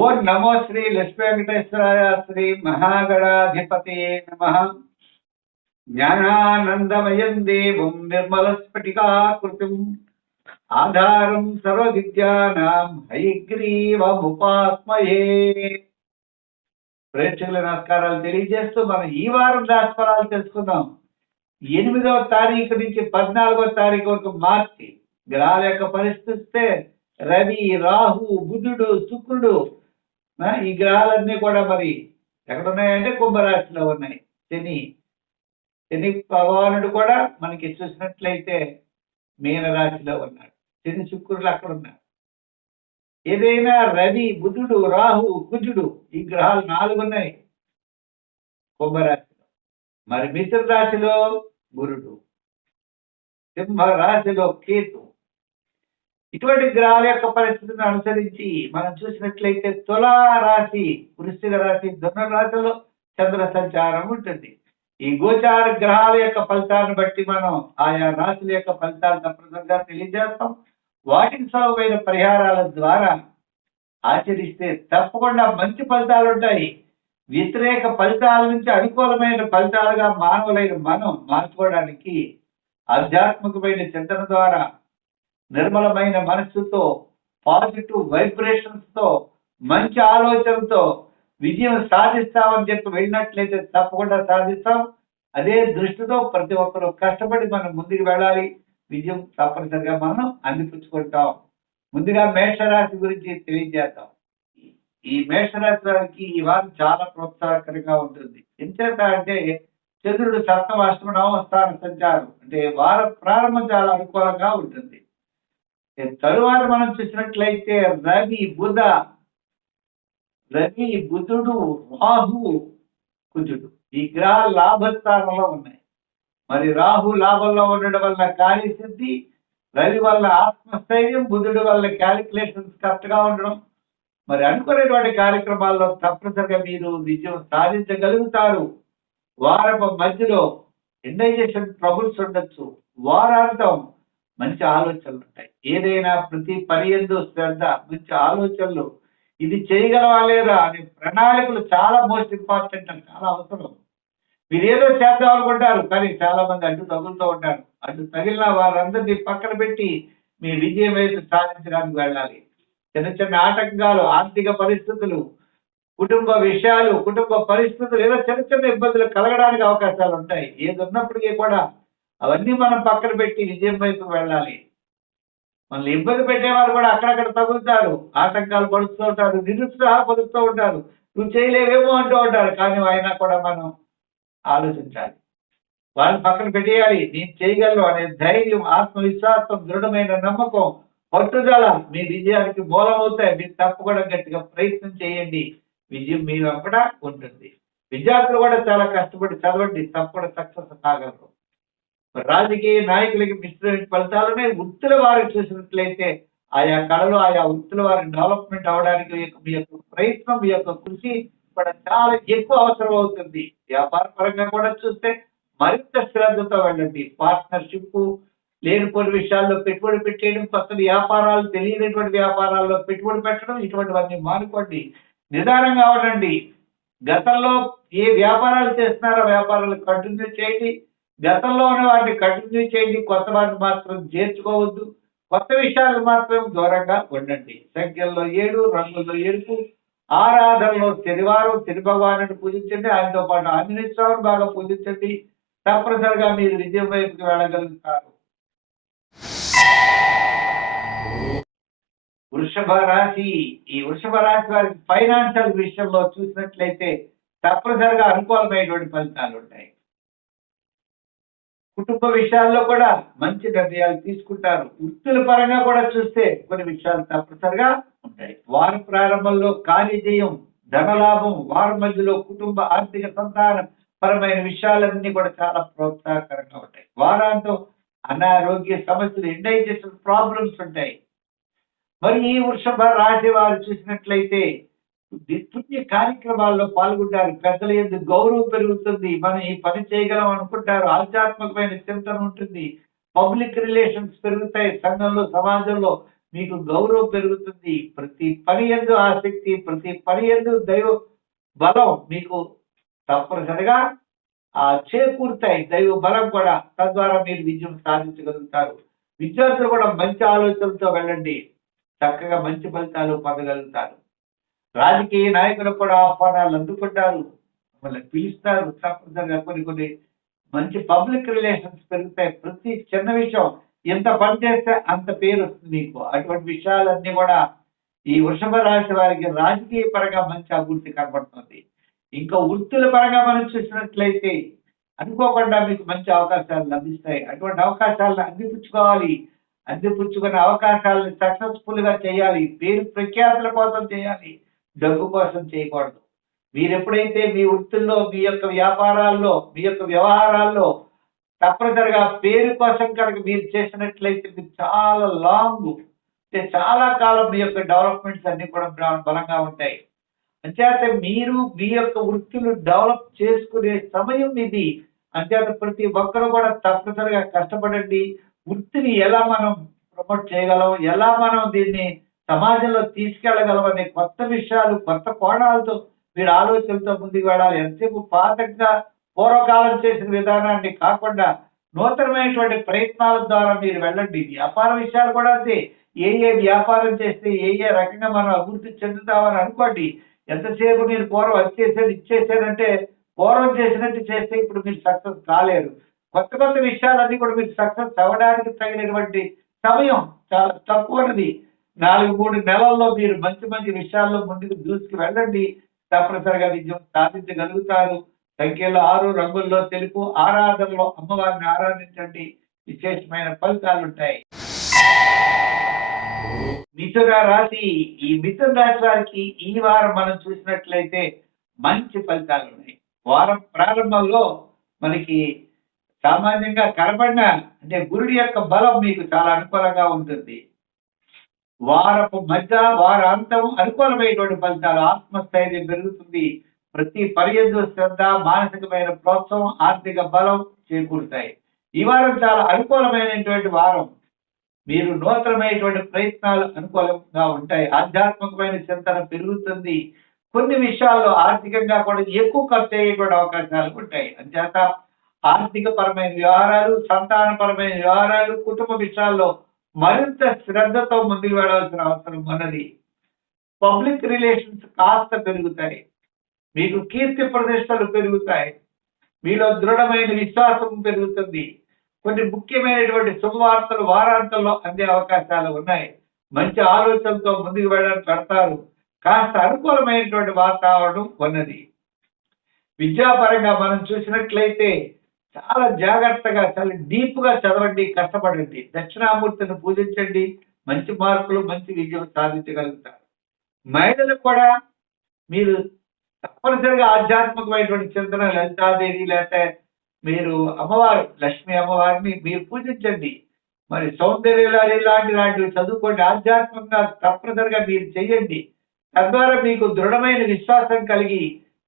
ఓం నమో శ్రీ లక్ష్మీ వెంకటేశ్వరాయ శ్రీ మహాగణాధిపతయే నమః. జ్ఞానానందమయం దేవం నిర్మలస్ఫటికాకృతిం ఆధారం సర్వవిద్యానాం హయగ్రీవముపాస్మయే. ప్రేక్షకుల నమస్కారాలు తెలియజేస్తూ మనం ఈ వారం రాశిఫలాలు తెలుసుకుందాం. 8వ తారీఖు నుంచి 14వ తారీఖు వరకు మార్చి గ్రహాల యొక్క పరిస్థితి రవి, రాహు, బుధుడు, శుక్రుడు, ఈ గ్రహాలన్నీ కూడా మరి ఎక్కడున్నాయంటే కుంభరాశిలో ఉన్నాయి. శని భగవానుడు కూడా మనకి చూసినట్లయితే మీనరాశిలో ఉన్నాడు. శని, శుక్రుడు అక్కడ ఉన్నారు. ఏదైనా రవి, బుధుడు, రాహు, కుజుడు ఈ గ్రహాలు 4 ఉన్నాయి కుంభరాశిలో. మరి మిథున రాశిలో గురుడు, సింహ రాశిలో కేతు. ఇటువంటి గ్రహాల యొక్క పరిస్థితిని అనుసరించి మనం చూసినట్లయితే తులా రాశి, వృశ్చిక రాశి, ధను రాశిలో చంద్ర సంచారం ఉంటుంది. ఈ గోచార గ్రహాల యొక్క ఫలితాలను బట్టి మనం ఆయా రాశుల యొక్క ఫలితాలు తప్పనిసరిగా తెలియజేస్తాం. వాటికి సలమైన పరిహారాల ద్వారా ఆచరిస్తే తప్పకుండా మంచి ఫలితాలు ఉంటాయి. వ్యతిరేక ఫలితాల నుంచి అనుకూలమైన ఫలితాలుగా మానవులైన మనం మార్చుకోవడానికి ఆధ్యాత్మికమైన చింతన ద్వారా, నిర్మలమైన మనస్సుతో, పాజిటివ్ వైబ్రేషన్స్ తో, మంచి ఆలోచనతో విజయం సాధిస్తామని చెప్పి వెళ్ళినట్లయితే తప్పకుండా సాధిస్తాం. అదే దృష్టితో ప్రతి ఒక్కరూ కష్టపడి మనం ముందుకు వెళ్ళాలి. విజయం తప్పనిసరిగా మనం అందిపుచ్చుకుంటాం. ముందుగా మేషరాశి గురించి తెలియజేద్దాం. ఈ మేషరాశి వారికి ఈ వారం చాలా ప్రోత్సాహకరంగా ఉంటుంది. ఎంచేత అంటే చంద్రుడు 7వ, 8వ, 9వ స్థాన సంచారం అంటే వారం ప్రారంభం చాలా అనుకూలంగా ఉంటుంది. తరువాత మనం చూసినట్లయితే రవి, బుధుడు, రాహు, కుజుడు ఈ గ్రహాలు లాభస్థానంలో ఉన్నాయి. మరి రాహు లాభంలో ఉండడం వల్ల కార్యసిద్ధి, రవి వల్ల ఆత్మస్థైర్యం, బుధుడు వల్ల క్యాలిక్యులేషన్స్ కరెక్ట్ గా ఉండడం, మరి అనుకునేటువంటి కార్యక్రమాల్లో తప్పనిసరిగా మీరు విజయం సాధించగలుగుతారు. వారపు మధ్యలో ఇండైజెషన్ ట్రబుల్స్ ఉండొచ్చు. వారాంతం మంచి ఆలోచనలు ఉంటాయి. ఏదైనా ప్రతి పని యందు శ్రద్ధ, మంచి ఆలోచనలు, ఇది చేయగలవా లేదా అనే ప్రణాళికలు చాలా మోస్ట్ ఇంపార్టెంట్ అని చాలా అవసరం. మీరు ఏదో చేద్దాం అనుకుంటారు, కానీ చాలా మంది అడ్డు తగులుతూ ఉంటారు. అడ్డు తగిలిన వారందరినీ పక్కన పెట్టి మీ విజయం వైపు సాధించడానికి వెళ్ళాలి. చిన్న చిన్న ఆటంకాలు, ఆర్థిక పరిస్థితులు, కుటుంబ విషయాలు, కుటుంబ పరిస్థితులు ఏదో చిన్న చిన్న ఇబ్బందులు కలగడానికి అవకాశాలు ఉంటాయి. ఏది ఉన్నప్పటికీ కూడా అవన్నీ మనం పక్కన పెట్టి విజయం వైపు వెళ్ళాలి. మనల్ని ఇబ్బంది పెట్టేవారు కూడా అక్కడక్కడ తగులుతారు, ఆటంకాలు పడుతూ ఉంటారు, నిరుత్సాహపడుతూ ఉంటారు, నువ్వు చేయలేవేమో అంటూ ఉంటారు. కానీ అయినా కూడా మనం ఆలోచించాలి, వాళ్ళని పక్కన పెట్టేయాలి. నేను చేయగలను అనే ధైర్యం, ఆత్మవిశ్వాసం, దృఢమైన నమ్మకం, పట్టుదల మీ విజయానికి మూలమవుతాయి. మీరు తప్పకుండా గట్టిగా ప్రయత్నం చేయండి, విజయం మీ వెంబడ ఉంటుంది. విద్యార్థులు కూడా చాలా కష్టపడి చదవండి, తప్పకుండా సక్సెస్ కాగలరు. రాజకీయ నాయకులకి మిశ్రమైన ఫలితాలనే వృత్తుల వారికి చూసినట్లయితే ఆయా కళలు, ఆయా వృత్తుల వారి డెవలప్మెంట్ అవడానికి మీ యొక్క ప్రయత్నం, మీ యొక్క కృషి కూడా చాలా ఎక్కువ అవసరం అవుతుంది. వ్యాపార పరంగా కూడా చూస్తే మరింత శ్రద్ధతో వెళ్ళండి. పార్ట్నర్షిప్, లేనిపోని విషయాల్లో పెట్టుబడి పెట్టేయడం, కొత్త వ్యాపారాలు, తెలియనటువంటి వ్యాపారాల్లో పెట్టుబడి పెట్టడం, ఇటువంటివన్నీ మానుకోండి. నిదానంగా ఉండండి. గతంలో ఏ వ్యాపారాలు చేస్తున్నారో వ్యాపారాలు కంటిన్యూ చేయండి. గతంలో ఉన్న వాటిని కంటిన్యూ చేయండి. కొత్త వాటిని మాత్రం చేర్చుకోవద్దు. కొత్త విషయాలు మాత్రం దూరంగా ఉండండి. సంఖ్యల్లో 7, రంగుల్లో ఎరుపు, ఆరాధనలో శనివారం శని భగవానుని పూజించండి. ఆయనతో పాటు ఆంజనేయ స్వామిని బాగా పూజించండి. తప్పనిసరిగా మీరు విజయం వైపుకి వెళ్ళగలుగుతారు. వృషభ రాశి. ఈ వృషభ రాశి వారికి ఫైనాన్షియల్ విషయంలో చూసినట్లయితే తప్పనిసరిగా అనుకూలమైనటువంటి ఫలితాలు ఉంటాయి. కుటుంబ విషయాల్లో కూడా మంచి నిర్ణయాలు తీసుకుంటారు. వృత్తుల పరంగా కూడా చూస్తే కొన్ని విషయాలు తప్పనిసరిగా ఉంటాయి. వారం ప్రారంభంలో కార్యజయం, ధనలాభం, వారం మధ్యలో కుటుంబ ఆర్థిక సంతాన పరమైన విషయాలన్నీ కూడా చాలా ప్రోత్సాహకరంగా ఉంటాయి. వారాంతం అనారోగ్య సమస్యలు, ఇండైజెషన్ ప్రాబ్లమ్స్ ఉంటాయి. మరి ఈ వృషభ రాశి వారు చూసినట్లయితే పుణ్య కార్యక్రమాల్లో పాల్గొంటారు. పెద్దల యందు గౌరవం పెరుగుతుంది. మనం ఈ పని చేయగలం అనుకుంటారు. ఆధ్యాత్మికమైన చింతన ఉంటుంది. పబ్లిక్ రిలేషన్స్ పెరుగుతాయి. సంఘంలో, సమాజంలో మీకు గౌరవం పెరుగుతుంది. ప్రతి పని యందు ఆసక్తి, ప్రతి పని యందు దైవ బలం మీకు తప్పనిసరిగా చేకూరుతాయి. దైవ బలం కూడా. తద్వారా మీరు విజయం సాధించగలుగుతారు. విద్యార్థులు కూడా మంచి ఆలోచనలతో వెళ్ళండి. చక్కగా మంచి ఫలితాలు పొందగలుగుతారు. రాజకీయ నాయకులు కూడా ఆహ్వానాలు అందుకుంటారు. మిమ్మల్ని పిలుస్తారు. తప్పనిసరిగా కొన్ని కొన్ని మంచి పబ్లిక్ రిలేషన్స్ పెరుగుతాయి. ప్రతి చిన్న విషయం ఎంత పని చేస్తే అంత పేరు వస్తుంది మీకు. అటువంటి విషయాలన్నీ కూడా ఈ వృషభ రాశి వారికి రాజకీయ పరంగా మంచి అభివృద్ధి కనబడుతుంది. ఇంకా వృత్తుల పరంగా మనం చూసినట్లయితే అనుకోకుండా మీకు మంచి అవకాశాలు లభిస్తాయి. అటువంటి అవకాశాలను అందిపుచ్చుకోవాలి. అందిపుచ్చుకునే అవకాశాలను సక్సెస్ఫుల్ గా చేయాలి. పేరు ప్రఖ్యాతుల కోసం చేయాలి. డబ్బు కోసం చేయకూడదు. మీరెప్పుడైతే మీ వృత్తుల్లో, మీ యొక్క వ్యాపారాల్లో, మీ యొక్క వ్యవహారాల్లో తప్పనిసరిగా పేరు కోసం కనుక మీరు చేసినట్లయితే మీకు చాలా లాంగ్ అంటే చాలా కాలం మీ యొక్క డెవలప్మెంట్స్ అన్ని కూడా బలంగా ఉంటాయి. అంచేత మీరు మీ యొక్క వృత్తులు డెవలప్ చేసుకునే సమయం ఇది. అంచేత ప్రతి ఒక్కరు కూడా తప్పనిసరిగా కష్టపడండి. వృత్తిని ఎలా మనం ప్రమోట్ చేయగలం, ఎలా మనం దీన్ని సమాజంలో తీసుకెళ్ళగలం అనే కొత్త విషయాలు, కొత్త కోణాలతో మీరు ఆలోచనలతో ముందుకు వెళ్ళాలి. ఎంతసేపు పాతగా పూర్వకాలం చేసిన విధానాన్ని కాకుండా నూతనమైనటువంటి ప్రయత్నాల ద్వారా మీరు వెళ్ళండి. వ్యాపార విషయాలు కూడా అంతే. ఏ వ్యాపారం చేస్తే ఏ రకంగా మనం అభివృద్ధి చెందుతామని అనుకోండి. ఎంతసేపు నేను పూర్వం అది చేశాను, ఇది చేశానంటే పూర్వం చేసినట్టు చేస్తే ఇప్పుడు మీరు సక్సెస్ కాలేరు. కొత్త కొత్త విషయాలన్నీ కూడా మీరు సక్సెస్ అవ్వడానికి తగినటువంటి సమయం చాలా తక్కువది. 4-3 నెలల్లో మీరు మంచి మంచి విషయాల్లో ముందుకు దూసుకు వెళ్ళండి. తప్పనిసరిగా విజయం సాధించగలుగుతారు. సంఖ్యలో 6, రంగుల్లో తెలుపు, ఆరాధనలో అమ్మవారిని ఆరాధించండి. విశేషమైన ఫలితాలుంటాయి. మిథున రాశి. ఈ మిథున రాశి వారికి ఈ వారం మనం చూసినట్లయితే మంచి ఫలితాలు ఉన్నాయి. వారం ప్రారంభంలో మనకి సామాన్యంగా కనబడిన అంటే గురుడి యొక్క బలం మీకు చాలా అనుకూలంగా ఉంటుంది. వారపు మధ్య వారాంతం అనుకూలమైనటువంటి ఫలితాలు. ఆత్మస్థైర్యం పెరుగుతుంది. ప్రతి పర్యందు శ్రద్ధ, మానసికమైన ప్రోత్సాహం, ఆర్థిక బలం చేకూరుతాయి. ఈ వారం చాలా అనుకూలమైనటువంటి వారం. మీరు నూతనమైనటువంటి ప్రయత్నాలు అనుకూలంగా ఉంటాయి. ఆధ్యాత్మికమైన చింతన పెరుగుతుంది. కొన్ని విషయాల్లో ఆర్థికంగా కూడా ఎక్కువ ఖర్చు అయ్యేటువంటి అవకాశాలు ఉంటాయి. అంచేత ఆర్థిక పరమైన వ్యవహారాలు, సంతానపరమైన వ్యవహారాలు, కుటుంబ విషయాల్లో మరింత శ్రద్ధతో ముందుకు వెళ్ళాల్సిన అవసరం ఉన్నది. పబ్లిక్ రిలేషన్స్ కాస్త పెరుగుతాయి. మీకు కీర్తి ప్రతిష్టలు పెరుగుతాయి. మీలో దృఢమైన విశ్వాసం పెరుగుతుంది. కొన్ని ముఖ్యమైనటువంటి శుభవార్తలు వారాంతంలో అందే అవకాశాలు ఉన్నాయి. మంచి ఆలోచనలతో ముందుకు పెడతారు. కాస్త అనుకూలమైనటువంటి వాతావరణం ఉన్నది. విద్యాపరంగా మనం చూసినట్లయితే చాలా జాగ్రత్తగా, చాలా డీప్ గా చదవండి, కష్టపడండి. దక్షిణామూర్తిని పూజించండి. మంచి మార్కులు, మంచి విజయం సాధించగలుగుతారు. మహిళలు కూడా మీరు తప్పనిసరిగా ఆధ్యాత్మికమైనటువంటి చింతన, లలితాదేవి లేకపోతే మీరు అమ్మవారు లక్ష్మీ అమ్మవారిని మీరు పూజించండి. మరి సౌందర్యలాడి లాంటివి చదువుకోండి. ఆధ్యాత్మికంగా తప్పనిసరిగా మీరు చెయ్యండి. తద్వారా మీకు దృఢమైన విశ్వాసం కలిగి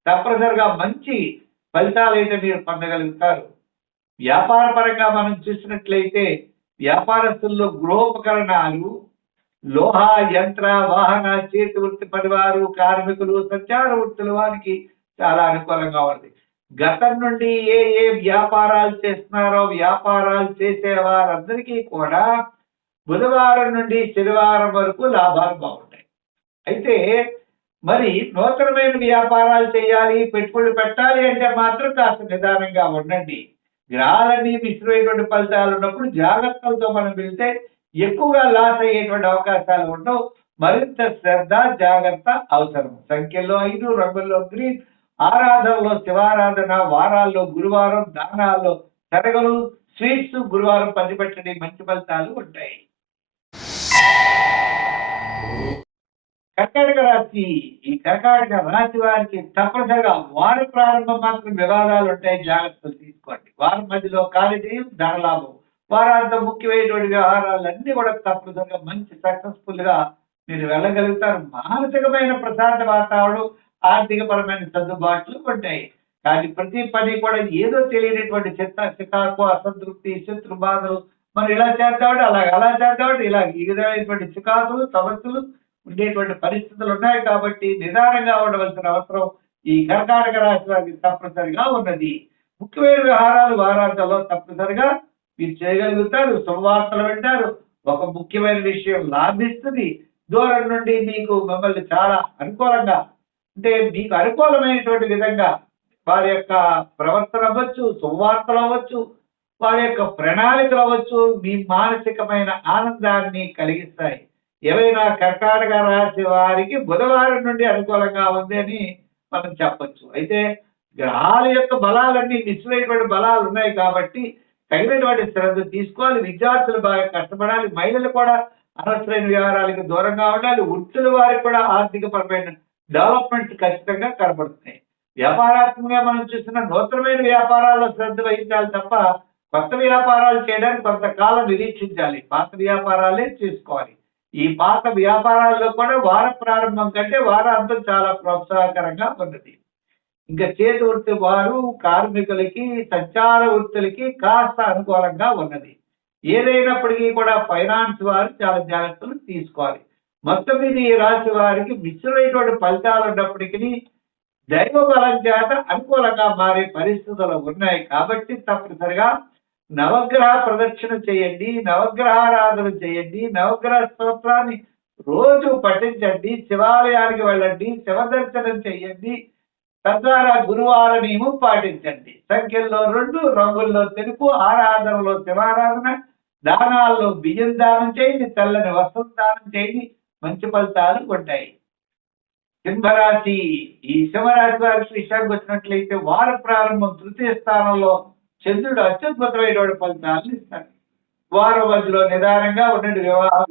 తప్పనిసరిగా మంచి ఫలితాలైతే మీరు పొందగలుగుతారు. వ్యాపార పరంగా మనం చూసినట్లయితే వ్యాపారస్తుల్లో గృహోపకరణాలు, లోహ, యంత్ర, వాహన, చేతి వృత్తి పనివారు, కార్మికులు, సంచార వృత్తుల వారికి చాలా అనుకూలంగా ఉంది. గతం నుండి ఏ వ్యాపారాలు చేస్తున్నారో వ్యాపారాలు చేసే వారందరికీ కూడా బుధవారం నుండి శనివారం వరకు లాభాలు బాగుంటాయి. అయితే మరి నూతనమైన వ్యాపారాలు చేయాలి, పెట్టుబడులు పెట్టాలి అంటే మాత్రం కాస్త నిదానంగా ఉండండి. గ్రహాలన్నీ మిశ్రమైనటువంటి ఫలితాలు ఉన్నప్పుడు జాగ్రత్తలతో మనం వెళ్తే ఎక్కువగా లాస్ అయ్యేటువంటి అవకాశాలు ఉండవు. మరింత శ్రద్ధ, జాగ్రత్త అవసరం. సంఖ్యలో 5, రంగుల్లో గ్రీన్, ఆరాధనలో శివారాధన, వారాల్లో గురువారం, దానాల్లో శనగలు, స్వీట్స్ గురువారం పంచిపెట్టండి. మంచి ఫలితాలు ఉంటాయి. కర్కాటక రాశి. ఈ కర్కాటక రాశి వారికి తప్పనిసరిగా వారం ప్రారంభం మాత్రం వివాదాలు ఉంటాయి. జాగ్రత్తలు తీసుకోండి. వారం మధ్యలో కార్యజయం, ధనలాభం. వారాంతం ముఖ్యమైనటువంటి వ్యవహారాలన్నీ కూడా తప్పనిసరిగా మంచి సక్సెస్ఫుల్ గా మీరు వెళ్ళగలుగుతారు. మానసికమైన ప్రశాంత వాతావరణం, ఆర్థిక పరమైన సర్దుబాట్లు ఉంటాయి. కానీ ప్రతి పని కూడా ఏదో తెలియనటువంటి చికాకు, అసంతృప్తి, శత్రు బాధలు, మనం ఇలా చేద్దామంటే అలాగ, అలా చేద్దామంటే ఇలాగ. ఈ విధమైనటువంటి చికాకులు, సమస్యలు ఉండేటువంటి పరిస్థితులు ఉన్నాయి కాబట్టి నిదానంగా ఉండవలసిన అవసరం ఈ కర్కాటక రాశి వారికి తప్పనిసరిగా ఉన్నది. ముఖ్యమైన వ్యవహారాలు వారాంతంలో తప్పనిసరిగా మీరు చేయగలుగుతారు. శుభవార్తలు వింటారు. ఒక ముఖ్యమైన విషయం లాభిస్తుంది. దూరం నుండి మీకు మిమ్మల్ని చాలా అనుకూలంగా, అంటే మీకు అనుకూలమైనటువంటి విధంగా వారి యొక్క ప్రవర్తన అవ్వచ్చు, శుభవార్తలు అవ్వచ్చు, వారి యొక్క ప్రణాళికలు అవ్వచ్చు, మీ మానసికమైన ఆనందాన్ని కలిగిస్తాయి. ఏవైనా కర్కాటక రాశి వారికి బుధవారం నుండి అనుకూలంగా ఉంది అని మనం చెప్పొచ్చు. అయితే గ్రహాల యొక్క బలాలన్నీ మిశ్రమైనటువంటి బలాలు ఉన్నాయి కాబట్టి తగినటువంటి శ్రద్ధ తీసుకోవాలి. విద్యార్థులు బాగా కష్టపడాలి. మహిళలు కూడా అనవసరమైన వ్యవహారాలకు దూరంగా ఉండాలి. వృత్తుల వారికి కూడా ఆర్థిక పరమైన డెవలప్మెంట్స్ ఖచ్చితంగా కనబడుతున్నాయి. వ్యాపారాత్మకంగా మనం చూసిన నూతనమైన వ్యాపారాల్లో శ్రద్ధ వహించాలి తప్ప కొత్త వ్యాపారాలు చేయడానికి కొంతకాలం నిరీక్షించాలి. పాత వ్యాపారాలే చేసుకోవాలి. ఈ పాత వ్యాపారాల్లో కూడా వార ప్రారంభం కంటే వారాంతం చాలా ప్రోత్సాహకరంగా ఉన్నది. ఇంకా చేతి వృత్తి వారు కార్మికులకి, సంచార వృత్తులకి కాస్త అనుకూలంగా ఉన్నది. ఏదైనప్పటికీ కూడా ఫైనాన్స్ వారు చాలా జాగ్రత్తలు తీసుకోవాలి. మొత్తం మీద ఈ రాశి వారికి మిశ్రమైనటువంటి ఫలితాలు ఉన్నప్పటికీ దైవ బలం చేత అనుకూలంగా మారే పరిస్థితులు ఉన్నాయి కాబట్టి తప్పనిసరిగా నవగ్రహ ప్రదక్షిణ చేయండి, నవగ్రహారాధన చేయండి, నవగ్రహ స్తోత్రాన్ని రోజు పఠించండి, శివాలయానికి వెళ్ళండి, శివ దర్శనం చేయండి. తద్వారా గురువార నియమం పాటించండి. సంఖ్యల్లో 2, రంగుల్లో తెలుపు, ఆరాధనలో శివారాధన, దానాల్లో బియ్యం దానం చేయండి, తెల్లని వస్త్రం దానం చేయండి. మంచి ఫలితాలు ఉంటాయి. సింహరాశి, ఈ సింహరాశి వారి విషయానికి వచ్చినట్లయితే వార ప్రారంభం తృతీయ స్థానంలో చంద్రుడు అత్యద్భుతమైనటువంటి ఫలితాలను ఇస్తాడు. వారం మధ్యలో నిదానంగా ఉండండి,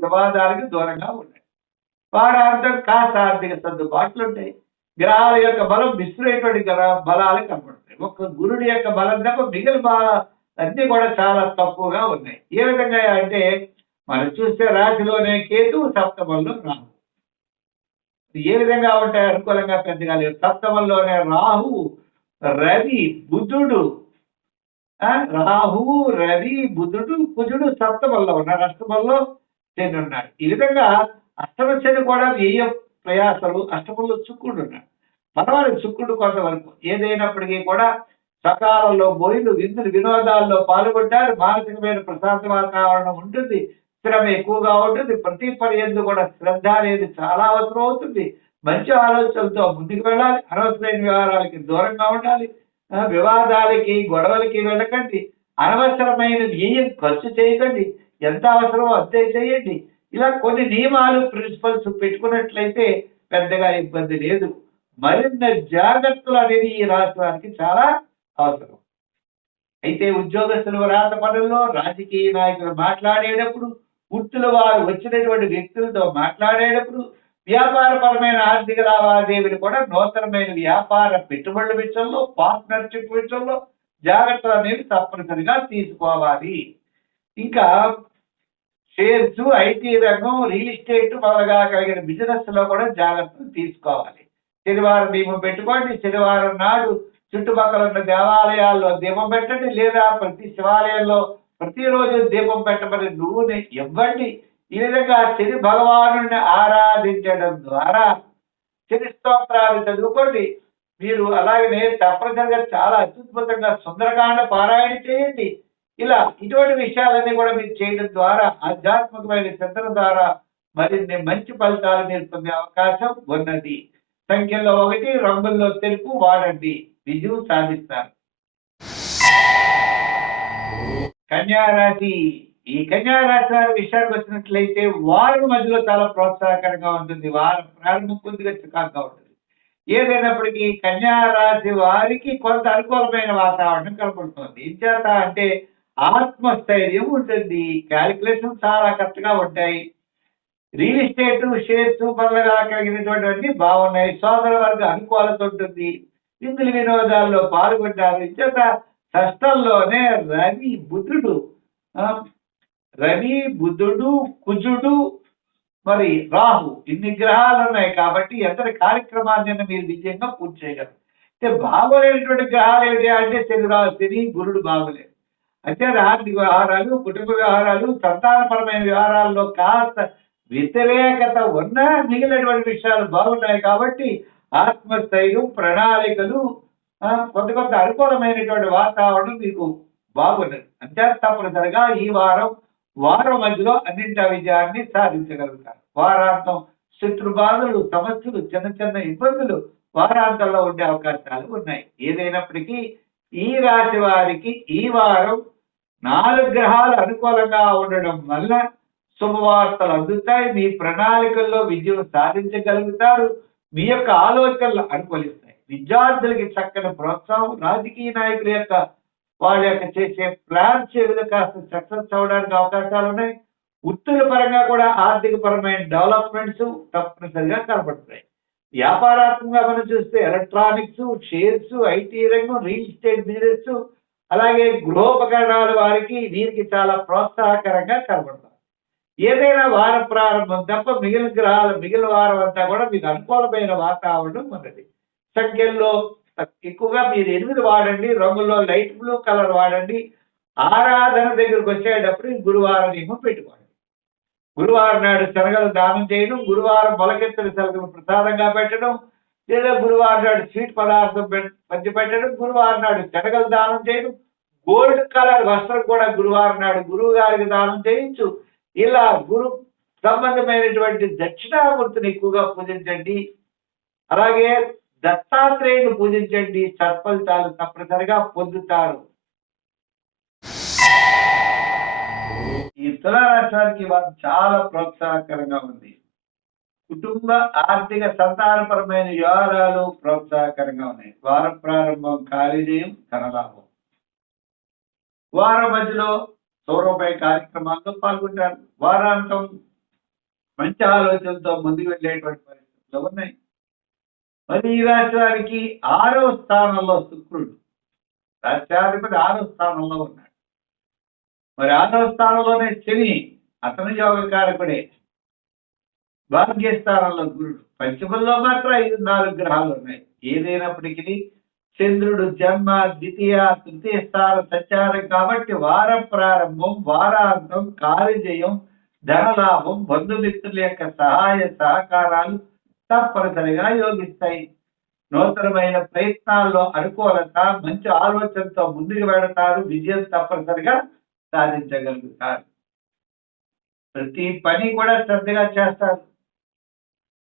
వివాదాలకు దూరంగా ఉండండి. వారాంతం కాస్త ఆర్థిక సర్దుబాట్లు ఉంటాయి. గ్రహాల యొక్క బలం మిశ్రమైనటువంటి బలాలు కనపడతాయి. ఒక గురుడి యొక్క బలం తప్ప మిగిలిన బలాలు అన్ని కూడా చాలా తక్కువగా ఉన్నాయి. ఏ విధంగా అంటే మనం చూస్తే రాశిలోనే కేతు, సప్తమంలో రాహు. ఏ విధంగా ఉంటాయి? అనుకూలంగా పెద్దగా లేదు. సప్తమంలోనే రాహు, రవి, బుధుడు. రాహువు, రవి, బుధుడు, కుజుడు సప్తమంలో ఉన్నారు. అష్టమంలో శని ఉన్నాడు. ఈ విధంగా అష్టమ శని కూడా వ్యయ ప్రయాసలు. అష్టమంలో శుక్రుడు ఉన్నాడు. పర్వాలేదు, శుక్రుడు కొంతవరకు. ఏదైనప్పటికీ కూడా సకాలంలో బోయిలు, విందులు, వినోదాల్లో పాల్గొంటారు. మానసికమైన ప్రశాంత వాతావరణం ఉంటుంది. శ్రమ ఎక్కువగా ఉంటుంది. ప్రతి పని ఎందు కూడా శ్రద్ధ అనేది చాలా అవసరం అవుతుంది. మంచి ఆలోచనలతో ముందుకు వెళ్ళాలి. అనవసరమైన వ్యవహారాలకి దూరంగా ఉండాలి. వివాదాలకి, గొడవలకి వెళ్ళకండి. అనవసరమైన వ్యయం ఖర్చు చేయకండి. ఎంత అవసరమో అంతే చేయండి. ఇలా కొన్ని నియమాలు, ప్రిన్సిపల్స్ పెట్టుకున్నట్లయితే పెద్దగా ఇబ్బంది లేదు. మరిన్న జాగ్రత్తలు అనేది ఈ రాశి వారికి చాలా అవసరం. అయితే ఉద్యోగస్తులు రాత పనుల్లో, రాజకీయ నాయకులు మాట్లాడేటప్పుడు, వృత్తుల వారు వచ్చినటువంటి వ్యక్తులతో మాట్లాడేటప్పుడు, వ్యాపారపరమైన ఆర్థిక లావాదేవీలు కూడా నూతనమైన వ్యాపార పెట్టుబడుల విషయంలో, పార్ట్నర్షిప్ విషయంలో జాగ్రత్తలు అనేవి తప్పనిసరిగా తీసుకోవాలి. ఇంకా షేర్స్, ఐటీ రంగం, రియల్ ఎస్టేట్ మొదలుగా కలిగిన బిజినెస్ లో కూడా జాగ్రత్తలు తీసుకోవాలి. శనివారం దీపం పెట్టుకోండి. శనివారం నాడు చుట్టుపక్కల ఉన్న దేవాలయాల్లో దీపం పెట్టండి, లేదా ప్రతి శివాలయంలో ప్రతిరోజు దీపం పెట్టమని నూనె ఇవ్వండి. ఈ విధంగా శని భగవాను ఆరాధించడం ద్వారా శని స్తోత్రాలు చదువుకోండి. మీరు అలాగనే తప్పనిసరిగా చాలా అత్యద్భుతంగా సుందరకాండ పారాయణ చేయండి. ఇలా ఇటువంటి విషయాలన్నీ కూడా మీరు చేయడం ద్వారా ఆధ్యాత్మికమైన చింతన ద్వారా మరిన్ని మంచి ఫలితాలు మీరు పొందే అవకాశం ఉన్నది. సంఖ్యలో 1, రంగుల్లో తెలుపు వాడండి. విజయం సాధిస్తారు. కన్యారాశి, ఈ కన్యారాశి వారి విషయానికి వచ్చినట్లయితే వారం మధ్యలో చాలా ప్రోత్సాహకరంగా ఉంటుంది. వారం ప్రారంభం కొద్దిగా చికాకుగా ఉంటుంది. ఏదైనప్పటికీ కన్యారాశి వారికి కొంత అనుకూలమైన వాతావరణం కనబడుతుంది. ఏం చేత అంటే ఆత్మస్థైర్యం ఉంటుంది. క్యాలిక్యులేషన్ చాలా కరెక్ట్గా ఉంటాయి. రియల్ ఎస్టేట్, షేర్స్ మొదలుగా కలిగినటువంటివన్నీ బాగున్నాయి. సోదర వర్గ అనుకూలత ఉంటుంది. విందులు, వినోదాల్లో పాల్గొంటారు. ఇంచేత షష్టంలోనే రవి, బుధుడు, కుజుడు, మరి రాహు, ఇన్ని గ్రహాలు ఉన్నాయి కాబట్టి ఎంతటి కార్యక్రమాన్ని మీరు విజయంగా పూర్తి చేయగలరు. అంటే బాగోలేనటువంటి గ్రహాలు ఏమిటి అంటే శని, గురుడు బాగోలేదు. అంటే ఆర్థిక వ్యవహారాలు, కుటుంబ వ్యవహారాలు, సంతానపరమైన వ్యవహారాల్లో కాస్త వ్యతిరేకత ఉన్నా మిగిలినటువంటి విషయాలు బాగున్నాయి కాబట్టి ఆత్మస్థైర్యం, ప్రణాళికలు, కొంత కొంత అనుకూలమైనటువంటి వాతావరణం మీకు బాగున్నది. అంటే తప్పనిసరిగా ఈ వారం మధ్యలో అన్నింటి విజయాన్ని సాధించగలుగుతారు. వారాంతం శత్రు బాధలు, సమస్యలు, చిన్న చిన్న ఇబ్బందులు వారాంతంలో ఉండే అవకాశాలు ఉన్నాయి. ఏదైనప్పటికీ ఈ రాశి వారికి ఈ వారం 4 గ్రహాలు అనుకూలంగా ఉండడం వల్ల శుభవార్తలు అందుతాయి. మీ ప్రణాళికల్లో విజయం సాధించగలుగుతారు. మీ యొక్క ఆలోచనలు అనుకూలిస్తాయి. విద్యార్థులకి చక్కని ప్రోత్సాహం, రాజకీయ నాయకుల యొక్క వాళ్ళ యొక్క చేసే ప్లాన్స్ ఏదో కాస్త సక్సెస్ అవడానికి అవకాశాలు ఉన్నాయి. వృత్తుల పరంగా కూడా ఆర్థిక పరమైన డెవలప్మెంట్స్ తప్పనిసరిగా కనబడుతున్నాయి. వ్యాపారాత్మకంగా మనం చూస్తే ఎలక్ట్రానిక్స్, షేర్స్, ఐటీ రంగం, రియల్ ఎస్టేట్ బిజినెస్, అలాగే గృహోపకరణాల వారికి వీరికి చాలా ప్రోత్సాహకరంగా కనబడుతుంది. ఏదైనా వార ప్రారంభం తప్ప మిగిలిన వారం అంతా కూడా మీకు అనుకూలమైన వాతావరణం ఉన్నది. సంఖ్యల్లో ఎక్కువగా మీరు 8 వాడండి. రంగుల్లో లైట్ బ్లూ కలర్ వాడండి. ఆరాధన దగ్గరకు వచ్చేటప్పుడు గురువారం నియమం పెట్టుకోండి. గురువారం నాడు శనగలు దానం చేయడం, గురువారం మొలకెత్తిన శనగలు ప్రసాదంగా పెట్టడం, లేదా గురువారం నాడు స్వీట్ పదార్థం పంచిపెట్టడం, గురువారం నాడు శనగలు దానం చేయడం, గోల్డ్ కలర్ వస్త్రం కూడా గురువారం నాడు గురువు గారికి దానం చేయొచ్చు. ఇలా గురు సంబంధమైనటువంటి దక్షిణామూర్తిని ఎక్కువగా పూజించండి. అలాగే దత్తాత్రేయుని పూజించండి. సత్ఫలితాలు తప్పనిసరిగా పొందుతారు. ఈ తులారాశి వారికి చాలా ప్రోత్సాహకరంగా ఉంది. కుటుంబ ఆర్థిక సంతానపరమైన వ్యవహారాలు ప్రోత్సాహకరంగా ఉన్నాయి. వారం ప్రారంభం కార్యజయం, ధనలాభం. వారం మధ్యలో సౌరభయ కార్యక్రమాల్లో పాల్గొంటారు. వారాంతం మంచి ఆలోచనలతో ముందుకు వెళ్ళేటువంటి పరిస్థితులు ఉన్నాయి. మరి ఈ రాశి వారికి 6వ స్థానంలో శుక్రుడు, రాష్ట్రాధిపతి 6వ స్థానంలో ఉన్నాడు. మరి 6వ స్థానంలోనే శని, అతను యోగకారకుడే. భాగ్యస్థానంలో గురుడు. పంచమంలో మాత్రం 4 గ్రహాలు ఉన్నాయి. ఏదైనప్పటికీ చంద్రుడు జన్మ, ద్వితీయ, తృతీయ స్థాన సంచారం కాబట్టి వార ప్రారంభం, వారాంతం కార్యజయం, ధనలాభం, బంధుమిత్రుల యొక్క సహాయ సహకారాలు తప్పనిసరిగా యోగిస్తాయి. నూతనమైన ప్రయత్నాల్లో అనుకూలత, మంచి ఆలోచనతో ముందుకు వెళతారు. విజయం తప్పనిసరిగా సాధించగలుగుతారు. ప్రతి పని కూడా శ్రద్ధగా చేస్తారు.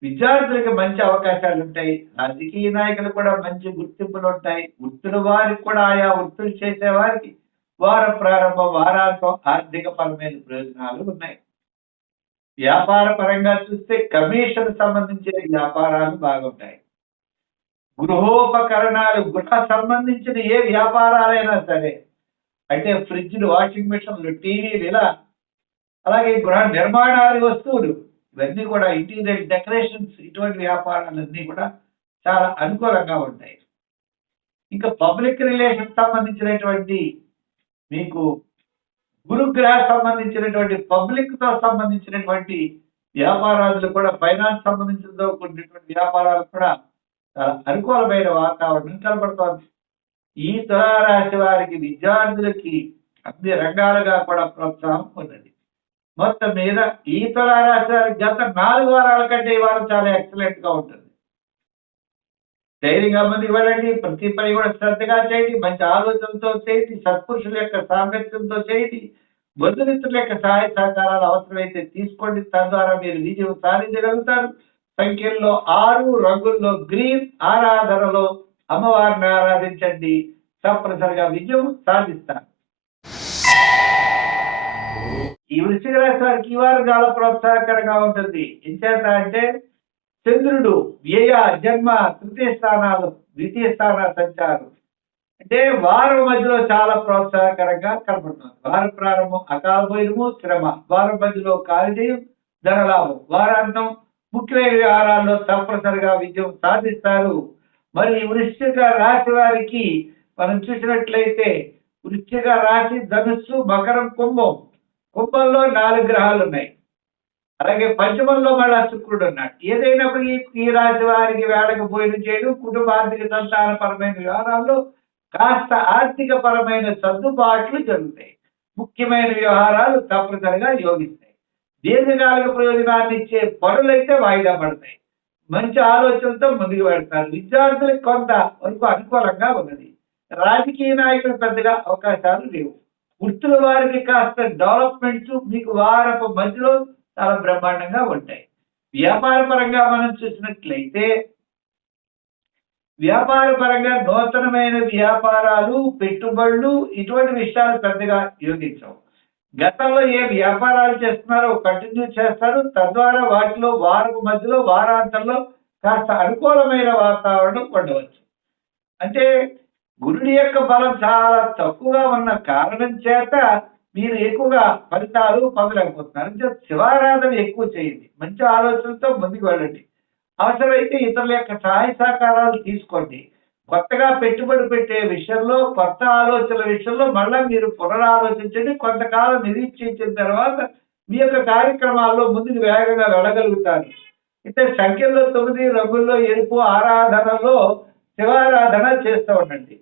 విద్యార్థులకు మంచి అవకాశాలు ఉంటాయి. రాజకీయ నాయకులు కూడా మంచి గుర్తింపులు ఉంటాయి. వృత్తుల వారికి కూడా ఆయా వృత్తులు చేసే వారికి వార ప్రారంభం, వారాంతం ఆర్థిక పరమైన ప్రయోజనాలు ఉన్నాయి. వ్యాపార పరంగా చూస్తే కమిషన్ సంబంధించిన వ్యాపారాలు బాగుంటాయి. గృహోపకరణాలు, గృహ సంబంధించిన ఏ వ్యాపారాలైనా సరే, అంటే ఫ్రిడ్జ్లు, వాషింగ్ మిషన్లు, టీవీలు, ఇలా అలాగే గృహ నిర్మాణాలు వస్తువులు, ఇవన్నీ కూడా ఇంటీరియర్ డెకరేషన్స్, ఇటువంటి వ్యాపారాలన్నీ కూడా చాలా అనుకూలంగా ఉంటాయి. ఇంకా పబ్లిక్ రిలేషన్ సంబంధించినటువంటి మీకు గురుగ్రహ సంబంధించినటువంటి పబ్లిక్ తో సంబంధించినటువంటి వ్యాపారాలు కూడా, ఫైనాన్స్ సంబంధించినతో కూడినటువంటి వ్యాపారాలు కూడా అనుకూలమైన వాతావరణం కనబడుతోంది. ఈ తులారాశి వారికి విద్యార్థులకి అన్ని రంగాలుగా కూడా ప్రోత్సాహం ఉన్నది. మొత్తం మీద ఈ తులారాశి వారికి గత 4 వారాల కంటే ఈ వారం చాలా ఎక్సలెంట్ గా ఉంటుంది. ధైర్యంగా ముందుకు వెళ్ళండి. ప్రతి పని కూడా శ్రద్ధగా చేయండి. మంచి ఆలోచనతో చేయండి. సత్పురుషుల యొక్క సాంగత్యంతో చేయండి. బంధుమిత్రుల యొక్క సహాయ సహకారాలు అవసరమైతే తీసుకోండి. తద్వారా మీరు విజయం సాధించగలుగుతారు. సంఖ్యల్లో 6, రంగుల్లో గ్రీన్, ఆరాధనలో అమ్మవారిని ఆరాధించండి. తప్పనిసరిగా విజయం సాధిస్తారు. ఈ వృశ్చిక రాశి వారికి ఈ వారం చాలా ప్రోత్సాహకరంగా ఉంటుంది. ఎంచేత అంటే చంద్రుడు వ్యయ, జన్మ, తృతీయ స్థానాలు, ద్వితీయ స్థాన సంచారం, అంటే వారం మధ్యలో చాలా ప్రోత్సాహకరంగా కనపడుతుంది. వారం ప్రారంభం అకాల భైరము, శ్రమ. వారం మధ్యలో కార్యజయం, ధనలాభం. వారాంతం ముఖ్యమైన వ్యవహారాల్లో తప్పనిసరిగా విజయం సాధిస్తారు. మరి వృశ్చిక రాశి వారికి మనం చూసినట్లయితే వృశ్చిక రాశి, ధనుస్సు, మకరం, కుంభం. కుంభంలో 4 గ్రహాలు ఉన్నాయి. అలాగే పంచమంలో మళ్ళా శుక్రుడు ఉన్నాడు. ఏదైనప్పుడు ఈ రాశి వారికి వేళకు భోజనం చేయడం, కుటుంబ ఆర్థిక సంతానపరమైన వ్యవహారాల్లో కాస్త ఆర్థిక పరమైన సర్దుబాట్లు జరుగుతాయి. ముఖ్యమైన వ్యవహారాలు తప్పనిసరిగా యోగిస్తాయి. దీర్ఘకాలిక ప్రయోజనాన్ని ఇచ్చే పనులైతే వాయిదా పడతాయి. మంచి ఆలోచనలతో ముందుకు వెళ్తారు. విద్యార్థులకు కొంత వరకు అనుకూలంగా ఉన్నది. రాజకీయ నాయకులు పెద్దగా అవకాశాలు లేవు. వృత్తుల వారికి కాస్త డెవలప్మెంట్స్ మీకు వారపు మధ్యలో చాలా బ్రహ్మాండంగా ఉంటాయి. వ్యాపార పరంగా మనం చూసినట్లయితే వ్యాపార పరంగా నూతనమైన వ్యాపారాలు, పెట్టుబడులు ఇటువంటి విషయాలు పెద్దగా యోగించవు. గతంలో ఏ వ్యాపారాలు చేస్తున్నారో కంటిన్యూ చేస్తారు. తద్వారా వాటిలో వారపు మధ్యలో వారాంతంలో కాస్త అనుకూలమైన వాతావరణం ఉండవచ్చు. అంటే గురుడి యొక్క బలం చాలా తక్కువగా ఉన్న కారణం చేత మీరు ఎక్కువగా ఫలితాలు పొందలేకపోతున్నారు. అంటే శివారాధన ఎక్కువ చేయండి. మంచి ఆలోచనలతో ముందుకు వెళ్ళండి. అవసరమైతే ఇతరుల యొక్క సహాయ సహకారాలు తీసుకోండి. కొత్తగా పెట్టుబడి పెట్టే విషయంలో, కొత్త ఆలోచనల విషయంలో మళ్ళా మీరు పునరాలోచించండి. కొంతకాలం నిరీక్షించిన తర్వాత మీ యొక్క కార్యక్రమాల్లో ముందుకు వేగంగా వెళ్ళగలుగుతారు. అయితే సంఖ్యల్లో 9, రంగుల్లో ఎరుపు ఆరాధనలో శివారాధన చేస్తూ ఉండండి.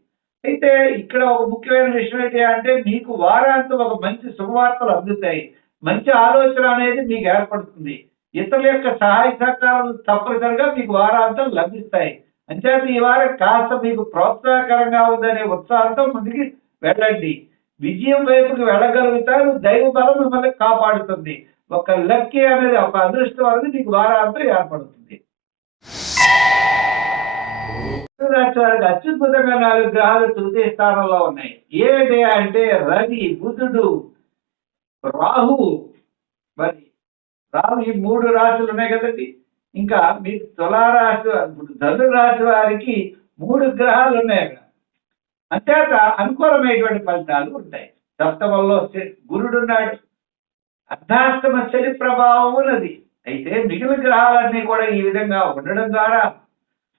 అయితే ఇక్కడ ఒక ముఖ్యమైన విషయం ఏంటి అంటే మీకు వారాంతం ఒక మంచి శుభవార్తలు అందుతాయి. మంచి ఆలోచన అనేది మీకు ఏర్పడుతుంది. ఇతరుల యొక్క సహాయ సహకారాలు తప్పనిసరిగా మీకు వారాంతం లభిస్తాయి. అంచేత ఈ వారం కాస్త మీకు ప్రోత్సాహకరంగా ఉందనే ఉత్సాహంతో ముందుకు వెళ్ళండి. విజయం వైపుకి వెళ్ళగలుగుతారు. దైవ బలం మిమ్మల్ని కాపాడుతుంది. ఒక లక్కీ అనేది ఒక అదృష్టం అనేది మీకు వారాంతం ఏర్పడుతుంది. రాశి వారికి అత్యద్భుతంగా 4 గ్రహాలు తృతీయ స్థానంలో ఉన్నాయి. ఏంటి అంటే రవి, బుధుడు, రాహు. మరి రాహు ఈ 3 రాశులు ఉన్నాయి కదండి. ఇంకా మీకు తులారాశి, ధనురాశి వారికి 3 గ్రహాలు ఉన్నాయి అక్కడ. అంచేత అనుకూలమైనటువంటి ఫలితాలు ఉంటాయి. సప్తమంలో గురుడున్నాడు. అర్ధాష్టమ శని ప్రభావం ఉన్నది. అయితే మిగిలిన గ్రహాలన్నీ కూడా ఈ విధంగా ఉండడం ద్వారా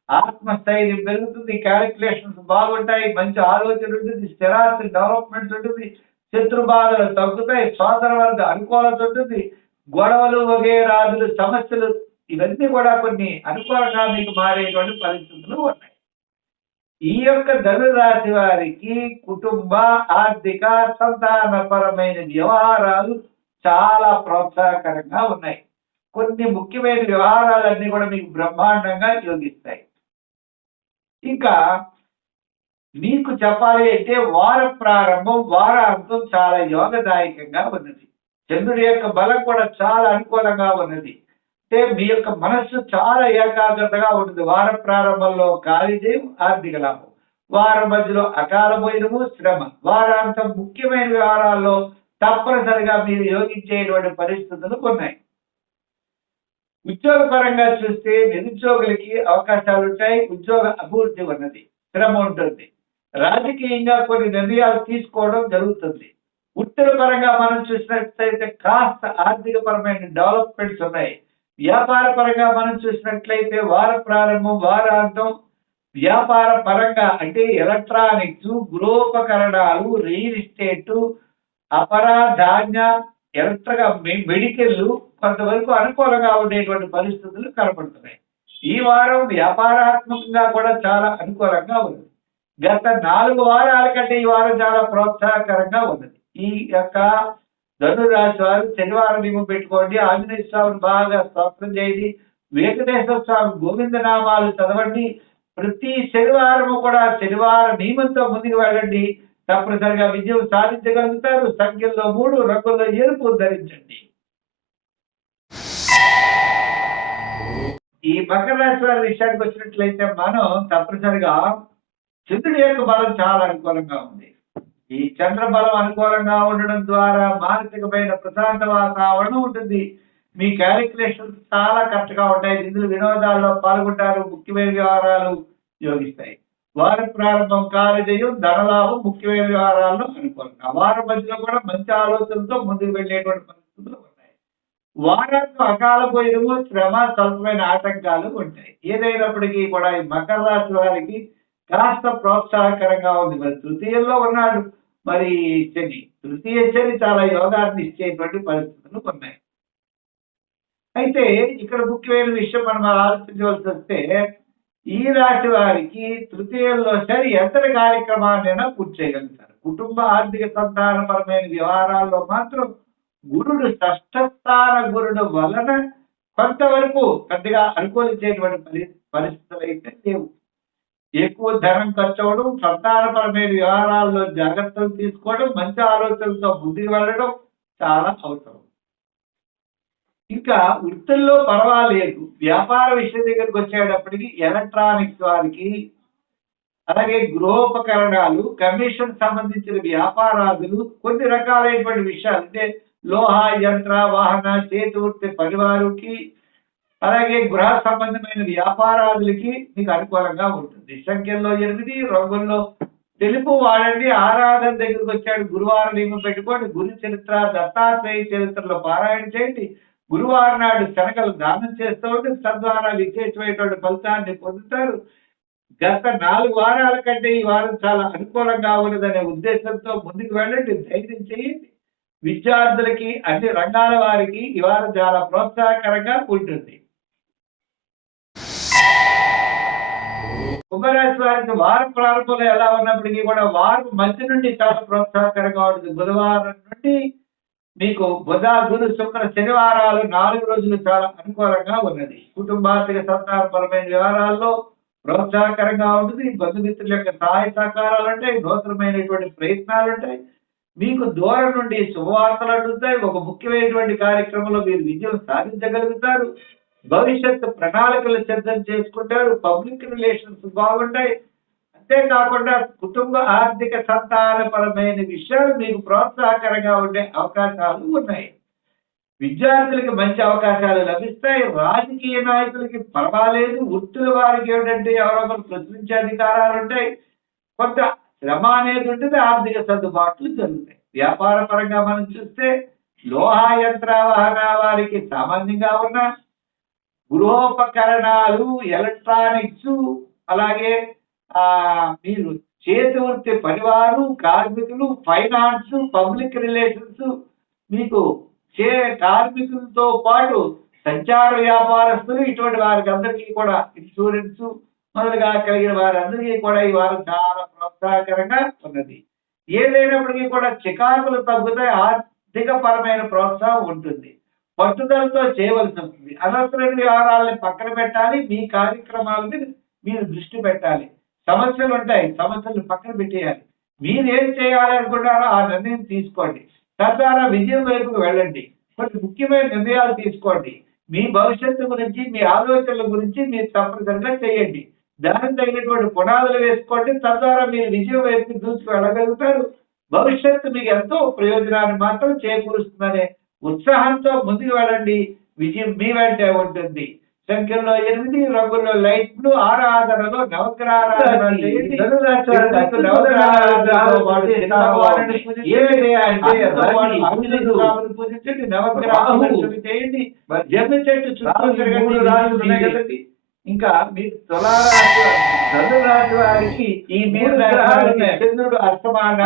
ఆత్మస్థైర్యం పెరుగుతుంది. క్యాలిక్యులేషన్స్ బాగుంటాయి. మంచి ఆలోచన ఉంటుంది. స్థిరాస్తి డెవలప్మెంట్ ఉంటుంది. శత్రు బాధలు తగ్గుతాయి. సోదర వర్గ అనుకూలత ఉంటుంది. గొడవలు వగేరాదులు సమస్యలు ఇవన్నీ కూడా కొన్ని అనుకూలంగా మీకు మారేటువంటి పరిస్థితులు ఉన్నాయి. ఈ యొక్క ధనురాశి వారికి కుటుంబ, ఆర్థిక, సంతానపరమైన వ్యవహారాలు చాలా ప్రోత్సాహకరంగా ఉన్నాయి. కొన్ని ముఖ్యమైన వ్యవహారాలన్నీ కూడా మీకు బ్రహ్మాండంగా యోగిస్తాయి. ఇంకా మీకు చెప్పాలి అంటే వార ప్రారంభం, వారాంతం చాలా యోగదాయకంగా ఉన్నది. చంద్రుడి యొక్క బలం కూడా చాలా అనుకూలంగా ఉన్నది. అంటే మీ యొక్క మనస్సు చాలా ఏకాగ్రతగా ఉంటుంది. వార ప్రారంభంలో కార్యజయం, ఆర్థిక లాభం. వారం మధ్యలో అకాల భోజనము, శ్రమ. వారాంతం ముఖ్యమైన వ్యవహారాల్లో తప్పనిసరిగా మీరు యోగించేటువంటి పరిస్థితులు ఉన్నాయి. ఉద్యోగ పరంగా చూస్తే నిరుద్యోగులకి అవకాశాలు ఉంటాయి. ఉద్యోగ అభివృద్ధి ఉన్నది. శ్రమ ఉంటుంది. రాజకీయంగా కొన్ని నిర్ణయాలు తీసుకోవడం జరుగుతుంది. వృత్తుల పరంగా మనం చూసినట్లయితే కాస్త ఆర్థిక పరమైన డెవలప్మెంట్స్ ఉన్నాయి. వ్యాపార పరంగా మనం చూసినట్లయితే వార ప్రారంభం, వారాంతం వ్యాపార పరంగా అంటే ఎలక్ట్రానిక్స్, గృహోపకరణాలు, రియల్ ఎస్టేటు, అపర ధాన్య, మెడికల్ కొంతవరకు అనుకూలంగా ఉండేటువంటి పరిస్థితులు కనపడుతున్నాయి. ఈ వారం వ్యాపారాత్మకంగా కూడా చాలా అనుకూలంగా ఉంది. గత 4 వారాల కంటే ఈ వారం చాలా ప్రోత్సాహకరంగా ఉన్నది. ఈ యొక్క ధనురాశి వారు శనివారం నియమం పెట్టుకోండి. ఆంజనేయ స్వామిని బాగా స్తోత్రం చేయండి. వెంకటేశ్వర స్వామి గోవింద నామాలు చదవండి. ప్రతి శనివారము కూడా శనివారం నియమంతో ముందుకు వెళ్ళండి. తప్పనిసరిగా విజయం సాధించగలుగుతారు. సంఖ్యల్లో 3, రంగుల్లో ఎరుపు ధరించండి. ఈ మకర రాశి వారి విషయానికి వచ్చినట్లయితే మనం తప్పనిసరిగా చంద్రుడి యొక్క బలం చాలా అనుకూలంగా ఉంది. ఈ చంద్ర బలం అనుకూలంగా ఉండడం ద్వారా మానసికమైన ప్రశాంత వాతావరణం ఉంటుంది. మీ క్యాలిక్యులేషన్స్ చాలా కరెక్ట్ గా ఉంటాయి. ఇందులో వినోదాల్లో పాల్గొంటారు. ముఖ్యమైన వ్యవహారాలు యోగిస్తాయి. వార ప్రారంభం కార్యజయం, ధనలాభం ముఖ్యమైన వ్యవహారాల్లో అనుకూలంగా. వారం మధ్యలో కూడా మంచి ఆలోచనలతో ముందుకు వెళ్ళేటువంటి పరిస్థితులు ఉన్నాయి. వారాంతం అకాల భోజనము, శ్రమ, స్వల్పమైన ఆటంకాలు ఉంటాయి. ఏదైనప్పటికీ కూడా ఈ మకర రాశి వారికి కాస్త ప్రోత్సాహకరంగా ఉంది. మరి తృతీయంలో ఉన్నాడు మరి శని. తృతీయ శని చాలా యోగాన్ని ఇచ్చేటువంటి పరిస్థితులు ఉన్నాయి. అయితే ఇక్కడ ముఖ్యమైన విషయం మనం ఆలోచించవలసి వస్తే ఈ రాశి వారికి తృతీయంలో శని ఎంతటి కార్యక్రమాన్నైనా పూర్తి చేయగలుగుతారు. కుటుంబ ఆర్థిక సంతానపరమైన వ్యవహారాల్లో మాత్రం గురుడు షష్ఠస్థాన గురుడు వలన కొంతవరకు పెద్దగా అనుకూలించేటువంటి పరిస్థితులు అయితే లేవు. ఎక్కువ ధనం ఖర్చు అవ్వడం, సంతానపరమైన వ్యవహారాల్లో జాగ్రత్తలు తీసుకోవడం, మంచి ఆలోచనలతో ముందుకు వెళ్ళడం చాలా అవసరం. ఇంకా వృత్తుల్లో పర్వాలేదు. వ్యాపార విషయం దగ్గరికి వచ్చేటప్పటికి ఎలక్ట్రానిక్స్ వారికి, అలాగే గృహోపకరణాలు, కమిషన్ సంబంధించిన వ్యాపారాదులు, కొన్ని రకాలైనటువంటి విషయాలు అంటే లోహ, యంత్ర, వాహన, చేతి వృత్తి పనివారికి, అలాగే గృహ సంబంధమైన వ్యాపారాదులకి మీకు అనుకూలంగా ఉంటుంది. సంఖ్యల్లో 8, రంగుల్లో తెలుపు వాడండి. ఆరాధన దగ్గరికి వచ్చాడు, గురువారం నియమం పెట్టుకోండి. గురు చరిత్ర, దత్తాత్రేయ చరిత్రలో పారాయణ చేయండి. గురువారం నాడు శనగలు దానం చేస్తూ ఉంటే తద్వారా విశేషమైనటువంటి ఫలితాన్ని పొందుతారు. గత 4 వారాల కంటే ఈ వారం చాలా అనుకూలంగా ఉన్నదనే ఉద్దేశంతో ముందుకు వెళ్ళండి, ధైర్యం చేయండి. విద్యార్థులకి, అన్ని రంగాల వారికి ఈ వారం చాలా ప్రోత్సాహకరంగా ఉంటుంది. కుంభరాశి వారికి వారం ప్రారంభంలో ఎలా ఉన్నప్పటికీ కూడా వారం మధ్య నుండి చాలా ప్రోత్సాహకరంగా ఉంటుంది. బుధవారం నుండి మీకు బుధ, గురు, శుక్ర, శనివారాలు 4 రోజులు చాలా అనుకూలంగా ఉన్నది. కుటుంబార్థిక సంతానపరమైన వ్యవహారాల్లో ప్రోత్సాహకరంగా ఉంటుంది. బంధుమిత్రుల యొక్క సహాయ సహకారాలు ఉంటాయి, నూతనమైనటువంటి ప్రయత్నాలు ఉంటాయి. మీకు దూరం నుండి శుభవార్తలు అందుతాయి. ఒక ముఖ్యమైనటువంటి కార్యక్రమంలో మీరు విజయం సాధించగలుగుతారు. భవిష్యత్తు ప్రణాళికలు సిద్ధం చేసుకుంటారు. పబ్లిక్ రిలేషన్స్ బాగుంటాయి. అంతేకాకుండా కుటుంబ ఆర్థిక సంతానపరమైన విషయాలు మీకు ప్రోత్సాహకరంగా ఉండే అవకాశాలు ఉన్నాయి. విద్యార్థులకి మంచి అవకాశాలు లభిస్తాయి. రాజకీయ నాయకులకి పర్వాలేదు. వృత్తుల వారికి ఏమిటంటే ఎవరొకరు ప్రశ్నించే అధికారాలు ఉంటాయి. కొంత శ్రమ అనేది ఉంటుంది. ఆర్థిక సర్దుబాట్లు జరుగుతాయి. వ్యాపార పరంగా మనం చూస్తే లోహ, యంత్ర, వాహన వారికి సామాన్యంగా ఉన్న గృహోపకరణాలు, ఎలక్ట్రానిక్స్, అలాగే మీరు చేతి వృత్తి పనివారు, కార్మికులు, ఫైనాన్స్, పబ్లిక్ రిలేషన్స్, మీకు కార్మికులతో పాటు సంచార వ్యాపారస్తులు, ఇటువంటి వారికి అందరికీ కూడా ఇన్సూరెన్స్ మొదలుగా కలిగిన వారందరికీ కూడా ఈ వారం చాలా ప్రోత్సాహకరంగా ఉన్నది. ఏదైనప్పటికీ కూడా చికాకులు తగ్గుతాయి. ఆర్థిక పరమైన ప్రోత్సాహం ఉంటుంది. పట్టుదలతో చేయవలసి వస్తుంది. అనవసరమైన వ్యవహారాలను పక్కన పెట్టాలి. మీ కార్యక్రమాల మీద మీరు దృష్టి పెట్టాలి. సమస్యలు ఉంటాయి, సమస్యలను పక్కన పెట్టేయాలి. మీరు ఏం చేయాలి అనుకుంటారో ఆ నిర్ణయం తీసుకోండి. తద్వారా విజయం వైపుకు వెళ్ళండి. కొన్ని ముఖ్యమైన నిర్ణయాలు తీసుకోండి. మీ భవిష్యత్తు గురించి, మీ ఆలోచనల గురించి మీరు తప్పనిసరిగా చేయండి. దానికి తగినటువంటి పునాదులు వేసుకోండి. తద్వారా మీరు విజయం వైపుకి దూసుకు వెళ్ళగలుగుతారు. భవిష్యత్తు మీకు ఎంతో ప్రయోజనాన్ని మాత్రం చేకూరుస్తుందనే ఉత్సాహంతో ముందుకు వెళ్ళండి. విజయం మీ వెంటే ఉంటుంది. సంఖ్యలో 8, రంగుల్లో లైట్ బ్లూ. ఆరాధనలో నవగ్రహారాధన చేయండి. పూజించండి. నవగ్రహాలను చేయండి. జమ్మి చెట్టు చుట్టూ. ఇంకా మీరు ధనురాశి వారికి ఈ మీరు చంద్రుడు అస్తమాన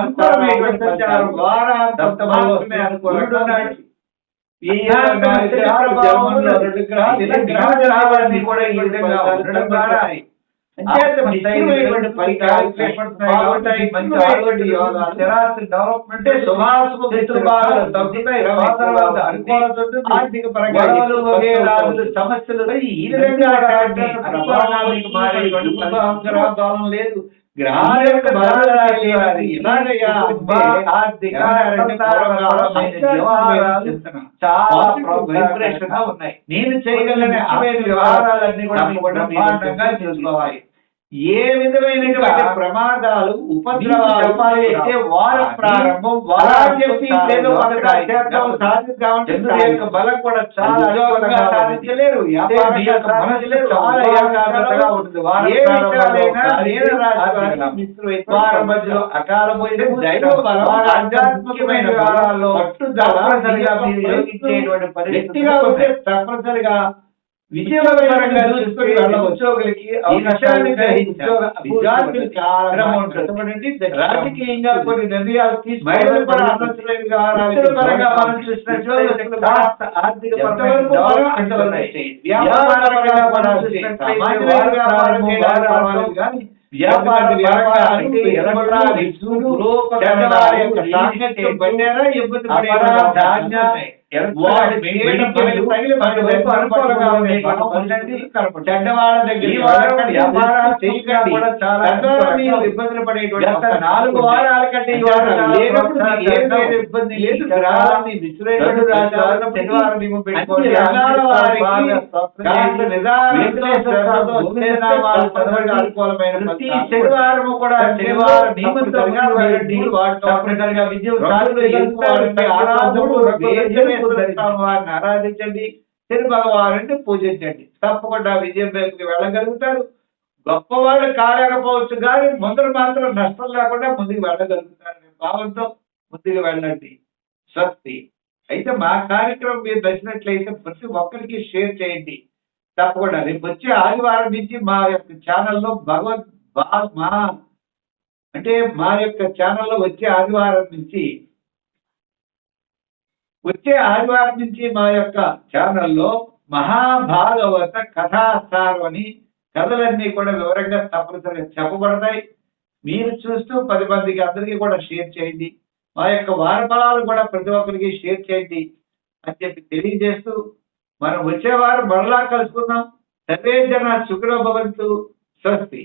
అనుకూలమైనటువంటి సంచారం వారాంతం మాత్రమే అనుకూలంగా ఈ గ్రహాలన్నీ కూడా ఈ విధంగా ఉండడం ద్వారా డెవలప్మెంట్ ఆర్థిక పరంగా సమస్యలు ఈ విధంగా లేదు. గ్రహాల యొక్క ఉన్నాయి. నేను చేయగలనే వ్యవహారాలన్నీ కూడా చూసుకోవాలి. ఏ విధమైనటువంటి ప్రమాదాలు, ఉపద్రవాలు చెప్పాలి అయితే వారం ప్రారంభం యొక్క బలం కూడా చాలా సాధించలేరు. మధ్యలో అకాల ఆధ్యాత్మికమైన వ్యవహారాల్లో పట్టుదల తప్పనిసరిగా విద్యాపరంగా చూసుకొని ఉద్యోగులకి ఈ విషయాన్ని గ్రహించాలి. విద్యార్థులు చాలా కష్టపడండి. రాజకీయంగా కొన్ని నిర్ణయాలు తీసుకు మహిళలు కూడా ఆలోచనలు కావాలి. పరంగా మనం చూసినట్లయితే ఆర్థిక వ్యాపారంగా మనం చూసినట్లయితే వ్యాపారానికి చెడ్డవాళ్ళ దగ్గర ఇబ్బందులు పడేటువంటి 4 వారాల కంటే ఇబ్బంది లేదు. శనివారం కూడా ఆరాధించండి. శని భగవాను పూజించండి. తప్పకుండా విజయం వైపుకి వెళ్ళగలుగుతారు. గొప్పవాళ్ళు కాలేకపోవచ్చు కానీ ముందర మాత్రం నష్టం లేకుండా ముందుకు వెళ్ళగలుగుతారనే భావంతో ముందుకు వెళ్ళండి. స్వస్తి. అయితే మా కార్యక్రమం మీరు నచ్చినట్లయితే ప్రతి ఒక్కరికి షేర్ చేయండి. తప్పకుండా రేపు వచ్చే ఆదివారం నుంచి మా యొక్క ఛానల్లో మా యొక్క ఛానల్లో వచ్చే ఆదివారం నుంచి మా యొక్క ఛానల్లో మహాభాగవత కథాసారం అని కథలన్నీ కూడా వివరంగా తప్పనిసరిగా చెప్పబడతాయి. మీరు చూస్తూ 10 మందికి అందరికీ కూడా షేర్ చేయండి. మా యొక్క వారఫలాలు కూడా ప్రతి ఒక్కరికి షేర్ చేయండి అని చెప్పి తెలియజేస్తూ మనం వచ్చే వారం మరలా కలుసుకుందాం. సర్వే జన సుఖినో భవంతు. స్వస్తి.